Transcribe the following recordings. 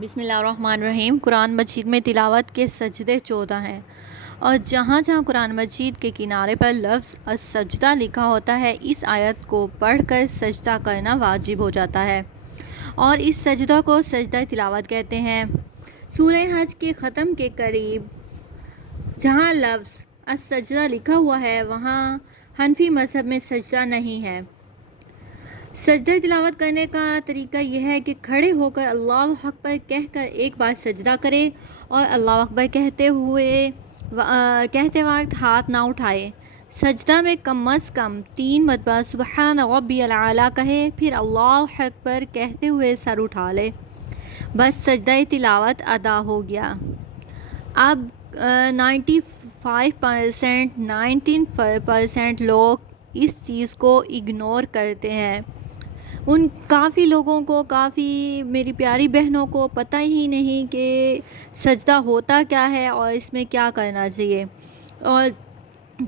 بسم اللہ الرحمن الرحیم۔ قرآن مجید میں تلاوت کے سجدے 14 ہیں، اور جہاں جہاں قرآن مجید کے کنارے پر لفظ السجدہ لکھا ہوتا ہے، اس آیت کو پڑھ کر سجدہ کرنا واجب ہو جاتا ہے، اور اس سجدہ کو سجدہ تلاوت کہتے ہیں۔ سورہ حج کے ختم کے قریب جہاں لفظ السجدہ لکھا ہوا ہے، وہاں حنفی مذہب میں سجدہ نہیں ہے۔ سجدہ تلاوت کرنے کا طریقہ یہ ہے کہ کھڑے ہو کر اللہ اکبر کہہ کر ایک بار سجدہ کرے، اور اللہ اکبر کہتے وقت ہاتھ نہ اٹھائے۔ سجدہ میں کم از کم 3 مرتبہ سبحان ربی الاعلیٰ کہے، پھر اللہ اکبر کہتے ہوئے سر اٹھا لے، بس سجدہ تلاوت ادا ہو گیا۔ اب 19% لوگ اس چیز کو اگنور کرتے ہیں۔ ان کافی لوگوں کو، کافی میری پیاری بہنوں کو پتہ ہی نہیں کہ سجدہ ہوتا کیا ہے اور اس میں کیا کرنا چاہیے، اور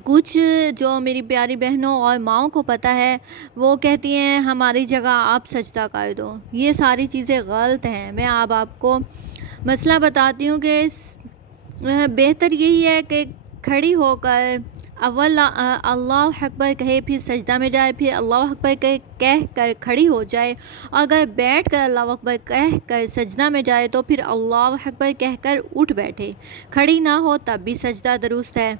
کچھ جو میری پیاری بہنوں اور ماؤں کو پتہ ہے وہ کہتی ہیں ہماری جگہ آپ سجدہ کر دو۔ یہ ساری چیزیں غلط ہیں۔ میں آپ کو مسئلہ بتاتی ہوں کہ بہتر یہی ہے کہ کھڑی ہو کر اول اللہ اکبر کہے، پھر سجدہ میں جائے، پھر اللہ اکبر کہہ کر کھڑی ہو جائے۔ اگر بیٹھ کر اللہ اکبر کہہ کر سجدہ میں جائے تو پھر اللہ اکبر کہہ کر اٹھ بیٹھے۔ کھڑی نہ ہو تب بھی سجدہ درست ہے۔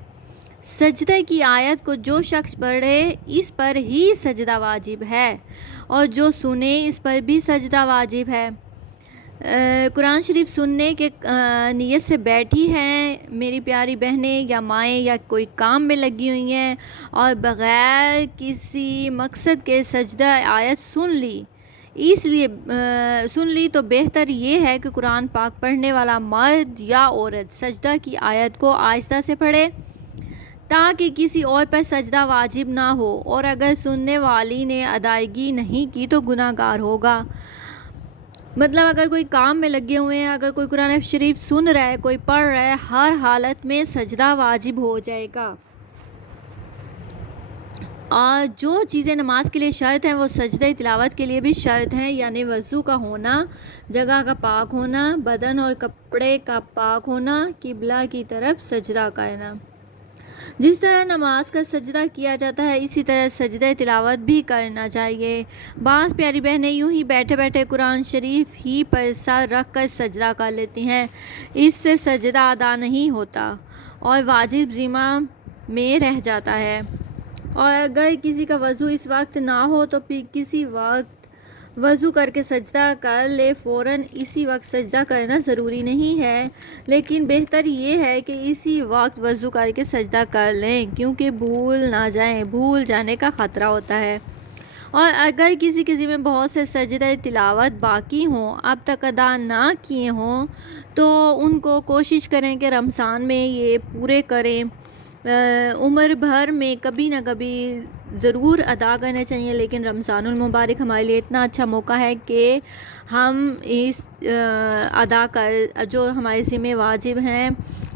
سجدے کی آیت کو جو شخص پڑھے اس پر ہی سجدہ واجب ہے، اور جو سنے اس پر بھی سجدہ واجب ہے۔ قرآن شریف سننے کے نیت سے بیٹھی ہیں میری پیاری بہنیں یا مائیں، یا کوئی کام میں لگی ہوئی ہیں اور بغیر کسی مقصد کے سجدہ آیت سن لی تو بہتر یہ ہے کہ قرآن پاک پڑھنے والا مرد یا عورت سجدہ کی آیت کو آہستہ سے پڑھے، تاکہ کسی اور پر سجدہ واجب نہ ہو، اور اگر سننے والی نے ادائیگی نہیں کی تو گناہ گار ہوگا۔ مطلب اگر کوئی کام میں لگے ہوئے ہیں، اگر کوئی قرآن شریف سن رہا ہے، کوئی پڑھ رہا ہے، ہر حالت میں سجدہ واجب ہو جائے گا۔ اور جو چیزیں نماز کے لیے شرط ہیں وہ سجدہ تلاوت کے لیے بھی شرط ہیں، یعنی وضو کا ہونا، جگہ کا پاک ہونا، بدن اور کپڑے کا پاک ہونا، قبلہ کی طرف سجدہ کرنا۔ جس طرح نماز کا سجدہ کیا جاتا ہے اسی طرح سجدہ تلاوت بھی کرنا چاہیے۔ بعض پیاری بہنیں یوں ہی بیٹھے بیٹھے قرآن شریف ہی پر سر رکھ کر سجدہ کر لیتی ہیں، اس سے سجدہ ادا نہیں ہوتا اور واجب ذمہ میں رہ جاتا ہے۔ اور اگر کسی کا وضو اس وقت نہ ہو تو پھر کسی وقت وضو کر کے سجدہ کر لے، فوراً اسی وقت سجدہ کرنا ضروری نہیں ہے، لیکن بہتر یہ ہے کہ اسی وقت وضو کر کے سجدہ کر لیں، کیونکہ بھول جانے کا خطرہ ہوتا ہے۔ اور اگر کسی میں بہت سے سجدہ تلاوت باقی ہوں، اب تک ادا نہ کیے ہوں، تو ان کو کوشش کریں کہ رمضان میں یہ پورے کریں۔ عمر بھر میں کبھی نہ کبھی ضرور ادا کرنے چاہیے، لیکن رمضان المبارک ہمارے لیے اتنا اچھا موقع ہے کہ ہم اس جو ہمارے ذمہ واجب ہیں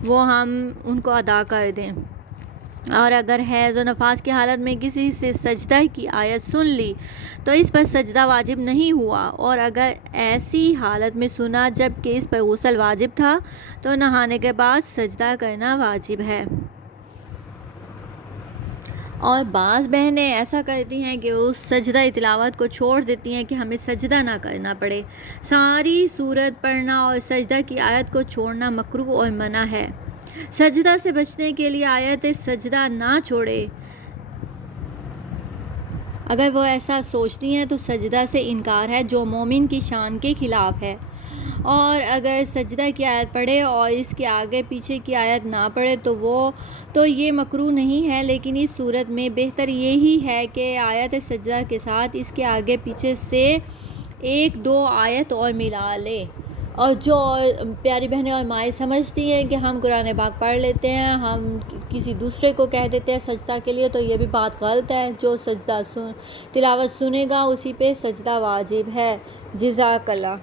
وہ ہم ان کو ادا کر دیں۔ اور اگر حیض و نفاس کی حالت میں کسی سے سجدہ کی آیت سن لی تو اس پر سجدہ واجب نہیں ہوا، اور اگر ایسی حالت میں سنا جب کہ اس پر غسل واجب تھا تو نہانے کے بعد سجدہ کرنا واجب ہے۔ اور بعض بہنیں ایسا کرتی ہیں کہ اس سجدہ تلاوت کو چھوڑ دیتی ہیں کہ ہمیں سجدہ نہ کرنا پڑے۔ ساری سورت پڑھنا اور سجدہ کی آیت کو چھوڑنا مکروہ اور منع ہے۔ سجدہ سے بچنے کے لیے آیت سجدہ نہ چھوڑے۔ اگر وہ ایسا سوچتی ہیں تو سجدہ سے انکار ہے جو مومن کی شان کے خلاف ہے، اور اگر سجدہ کی آیت پڑھے اور اس کے آگے پیچھے کی آیت نہ پڑھے تو یہ مکروہ نہیں ہے، لیکن اس صورت میں بہتر یہی ہے کہ آیت سجدہ کے ساتھ اس کے آگے پیچھے سے 1-2 آیت اور ملا لے۔ اور جو پیاری بہنیں اور مائیں سمجھتی ہیں کہ ہم قرآن پاک پڑھ لیتے ہیں، ہم کسی دوسرے کو کہہ دیتے ہیں سجدہ کے لیے، تو یہ بھی بات غلط ہے۔ جو سجدہ تلاوت سنے گا اسی پہ سجدہ واجب ہے۔ جزاک اللہ۔